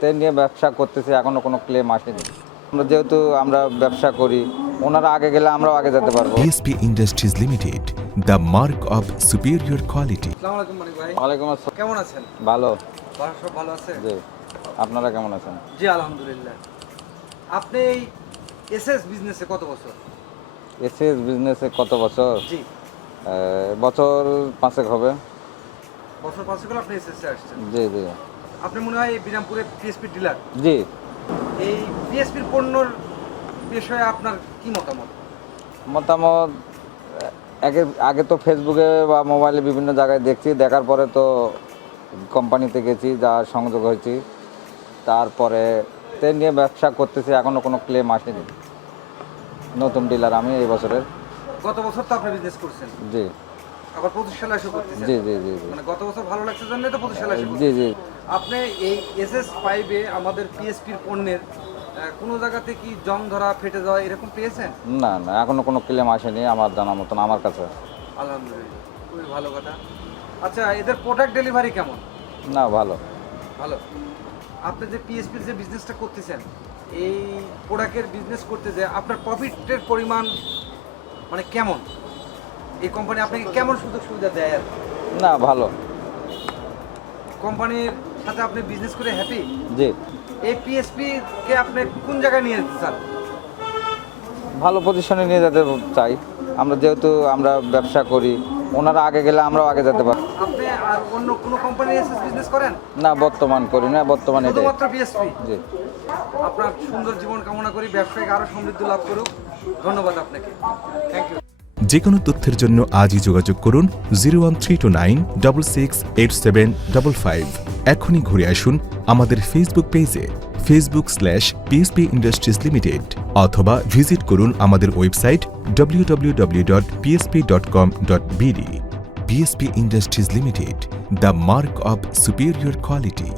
তে নিয়ে ব্যবসা করতেছি এখনও কোনো ক্লেম আসেনি। আমরা যেহেতু আমরা ব্যবসা করি ওনারা আগে গেলে আমরাও আগে যেতে পারব। Limited, the mark of superior quality. আসসালামু আলাইকুম ওয়ালাইকুম আসসালাম। কেমন আছেন? ভালো। সব ভালো আছে? জি। আপনারা কেমন আছেন? জি আলহামদুলিল্লাহ। আপনি এই এসএস বিজনেসে কত বছর? এসএস বিজনেসে কত বছর? জি। বছর পাঁচেক হবে। বছর পাঁচ করে আপনি এসএসে আসছেন। জি জি। আপনি মনে হয় এই বিরামপুরে পিএসপি ডিলার জি। এই পিএসপির পণ্যর বিষয়ে আপনার কি মতামত? মতামত আগে আগে তো ফেসবুকে বা মোবাইলে বিভিন্ন জায়গায় দেখছি দেখার পরে তো কোম্পানিতে গেছি যা সংযোগ হয়েছি। তারপরে তে নিয়ে ব্যবসা করতেছি এখনও কোনো ক্লেম আসেনি। নতুন ডিলার আমি এই বছরের। গত বছর তো আপনি বিজনেস করছেন। জি। আবার পঁচিশ সালে এসে করতেছেন। জি জি জি মানে গত বছর ভালো লাগছে জন্যই তো পঁচিশ সালে এসে জি জি। আপনি এই এসএস ফাইভে আমাদের পিএসপির পণ্যের কোনো জায়গাতে কি জং ধরা ফেটে যাওয়া এরকম পেয়েছেন? না না এখনও কোনো ক্লেম আসেনি আমার জানা মতন আমার কাছে। আলহামদুলিল্লাহ খুবই ভালো কথা। আচ্ছা এদের প্রোডাক্ট ডেলিভারি কেমন? না ভালো। ভালো। আপনি যে পিএসপির যে বিজনেসটা করতেছেন এই প্রোডাক্টের বিজনেস করতে যে আপনার প্রফিটের পরিমাণ মানে কেমন? এই কোম্পানি আপনাকে কেমন সুযোগ সুবিধা দেয় আর? না ভালো। কোম্পানির সাথে আপনি বিজনেস করে হ্যাপি জি। এই পিএসপি কে আপনি কোন জায়গায় নিয়ে যেতে চান? ভালো পজিশনে নিয়ে যেতে চাই। আমরা যেহেতু আমরা ব্যবসা করি ওনারা আগে গেলে আমরাও আগে যেতে পারি আপনি আর অন্য কোনো কোম্পানি বিজনেস করেন? না বর্তমান করি না বর্তমানে এটাই শুধুমাত্র পিএসপি জি। আপনার সুন্দর জীবন কামনা করি ব্যবসায়িক আরও সমৃদ্ধি লাভ করুক। ধন্যবাদ আপনাকে। থ্যাংক ইউ যে কোনো তথ্যের জন্য আজই যোগাযোগ করুন zero one three two nine double six eight seven double five. এখনই ঘুরে আসুন আমাদের ফেসবুক পেজে Facebook slash PSP industries limited অথবা ভিজিট করুন আমাদের website W W W dot PSP dot com dot BD PSP industries limited the mark of superior quality